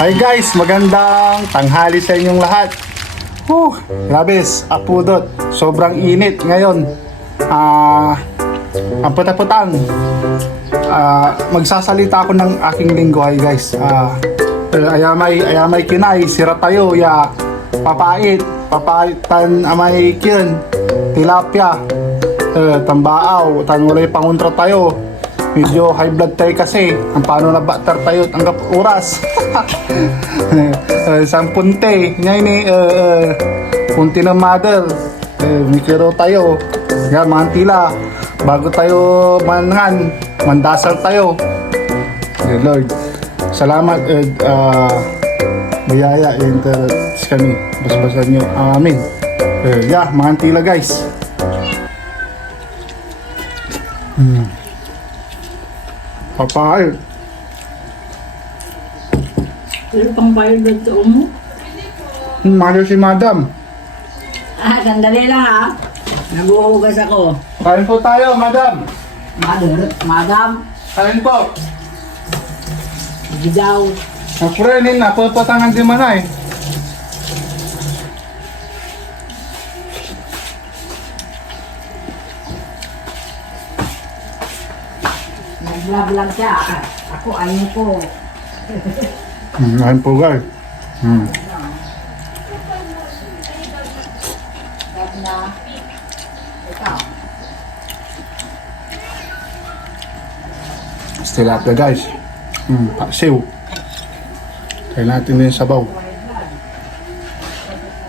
Hi guys, magandang tanghali sa inyong lahat. Labis, apudot. Sobrang init ngayon. Ang puta-putang. Magsasalita ako ng aking linggo, hi guys. Ayamay kinay, sira tayo, ya papaitan amay kin, tilapia, tambaaw, tanulay panguntra tayo. Medyo high blood tayo kasi. Ang paano na batter tayo tanggap oras. Isang punte. Ngayon punti ng mother. Mikiro tayo. Yan, mga tila. Bago tayo manangan, mandasal tayo. Lord, salamat. Biyaya. Interest kami. Basbasan nyo. Amen. Yeah, mga tila guys. Papayag. Ano pang bayad na ito mo? Mahal si madam. Sandali lang ha. Naguhugas ako. Kain po tayo, madam. Madam, Kain po. hindi daw. Napurenin na, pupatangan di man ay. Nag-vlog siya. Ako ayaw ko. Kain po guys. Sabi na, ikaw. Tilapia guys. Paksiw. Kaya natin din sabaw.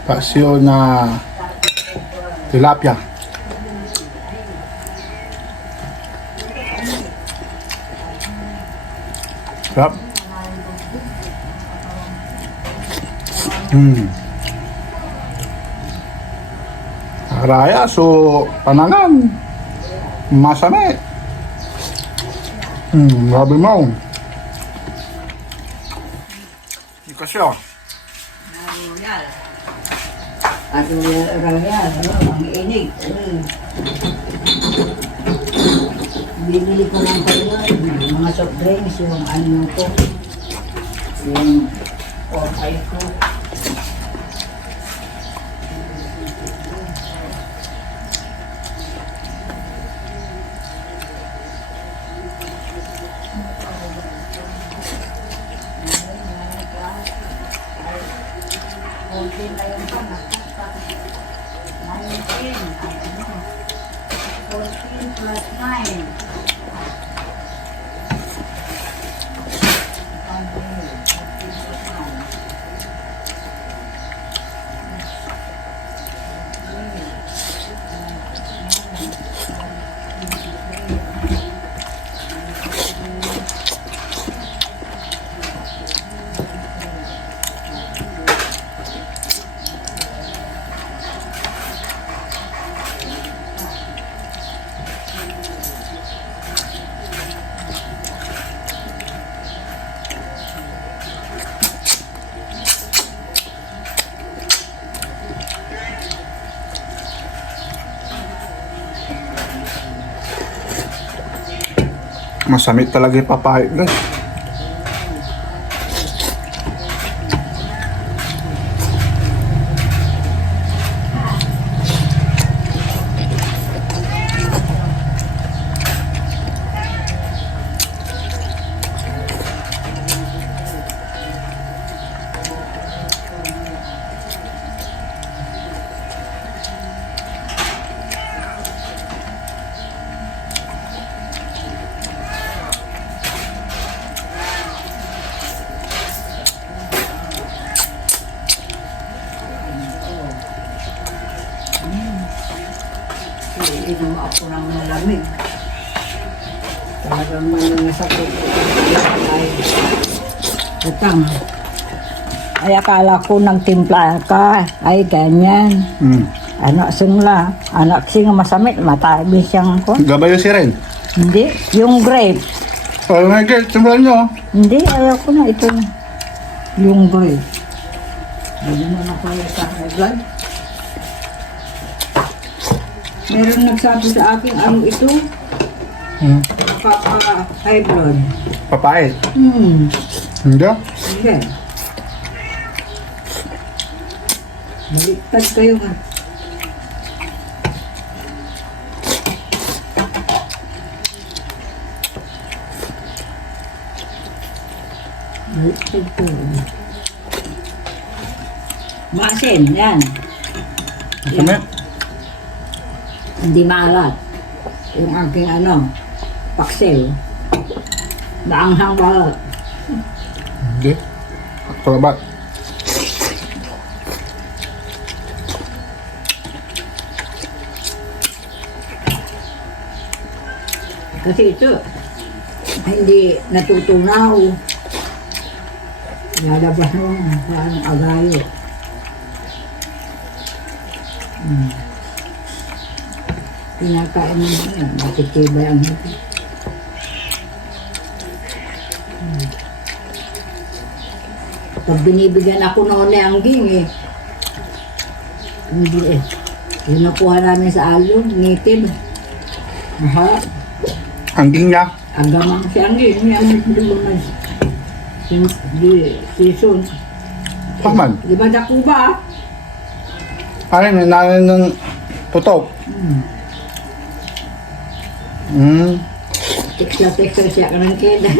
Paksiw na tilapia. Sarap. Raya, so panangan. Masami. Grabe mo. Hindi kasi oh. Royal. Ako royal. Ang inig. Bibili ko lang kayo. Mga soft drinks. Yung ano ko. Yung 4-5 ko. Plus 9. Masamit talaga yung papayag guys. Inom ako ng malamig. Talagang may sakit. Utang. Ay akala ko nagtimpla ka. Ay ganyan. Anak singla. Anak sing masamit. Matabi siyang ko. Gabayo si Ren. Hindi. Yung grape. Oh my God, simulan nyo. Hindi. Ayaw ko na. Ito na. Yung grape. Hindi mo na kayo sa high blood. Meron nagsabi sa akin, ano ito? High blood. Papayag. Hmm. Hindi. Hindi. Baliktad kayo ha. Baliktad kayo. Maasin, yan. Kami? Hindi maalat. Yung aking paksel. Naanghang balat. Hindi. Palabat. Kasi ito, hindi natutunaw. Lalabas mo, parang agayo. Pinakain mo na yan, matitibay ang hiti. Pag binibigyan ako noon ni Angging hindi yung nakuha namin sa alyo, native. Mahal. Angging niya. Agamang si Angging, may amig doon na season. Paman. Di ba dako ba? Ay, nanay ng putok. Teksa siya ka ng keda.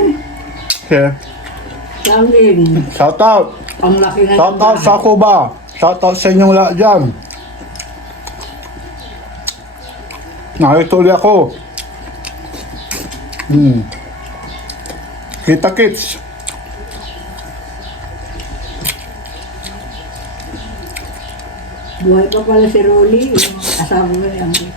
Okay. Angging, Shout out. ang laki na Shout out sa Cuba. Shout out sa inyong lahat dyan. Nakituloy ako. Kita kits. Buhay pa pala si Rolly, yung asawa ko ni Angging.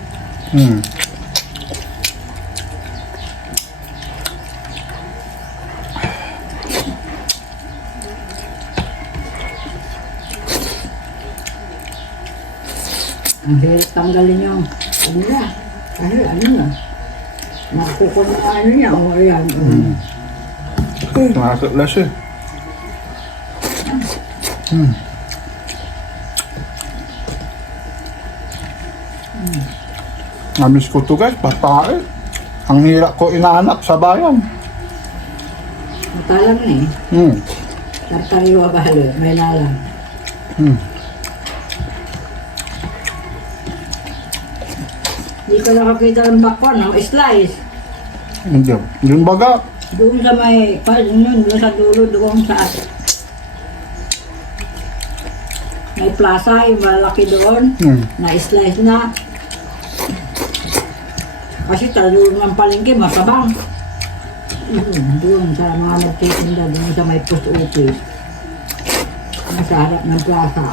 Ang hirap tanggalin yung ano na. Nakukuha na niya. O ayan. Nakakatlas eh. Namiss ko to guys, patae. Ang hirap ko inaanap sa bayan. Matalang na Tartariwa bahalo. May lalang. Di ko nakakita ng bakwan, slice. Hindi. Yung baga, Doon sa may, doon sa dulo, doon sa may plaza, yung malaki doon, na-slice na. Kasi talong ng palengke, masabang. Doon sa mga magtitinda, doon sa may post office. Nasa harap ng plaza.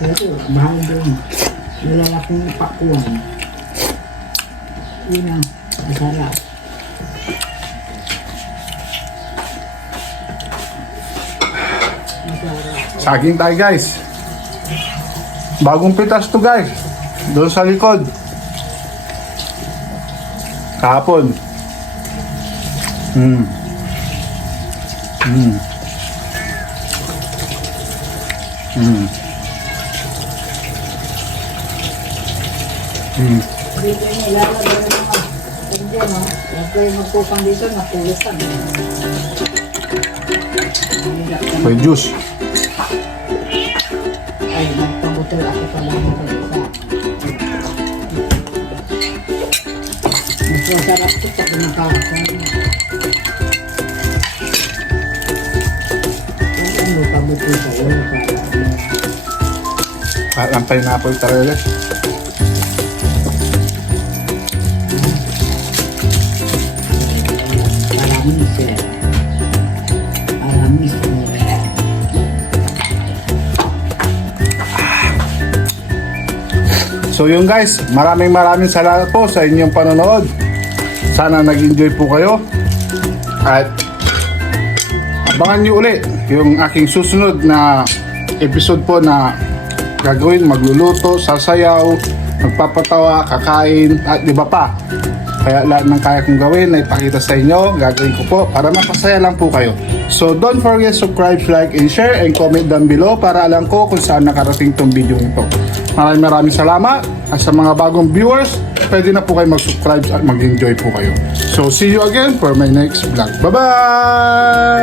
Ito, bahal doon. Malalaking pakuan. Yun ang masarap. saging tayo guys. Bagong pitas to guys. Doon sa likod. Kahapon. Dito yung ilalagay ng mga hindi, no? Apply magpupang dito, nakulitan. May juice. Ay, nagpabutil ako pa lang ng isa. Mas masarap ito sa kinakain. Ano mo pabutil sa'yo? Ang pineapple talaga. So yun guys, maraming salamat po sa inyong panonood. Sana nag-enjoy po kayo. At abangan nyo ulit yung aking susunod na episode po na gagawin, magluluto, sasayaw, magpapatawa, kakain, at iba pa. Kaya lahat ng kaya kong gawin na ipakita sa inyo, gagawin ko po para mapasaya lang po kayo. So don't forget subscribe, like, and share, and comment down below para alam ko kung saan nakarating tong video ito. Maraming salamat. At sa mga bagong viewers, pwede na po kayo mag-subscribe at mag-enjoy po kayo. So see you again for my next vlog. Bye-bye!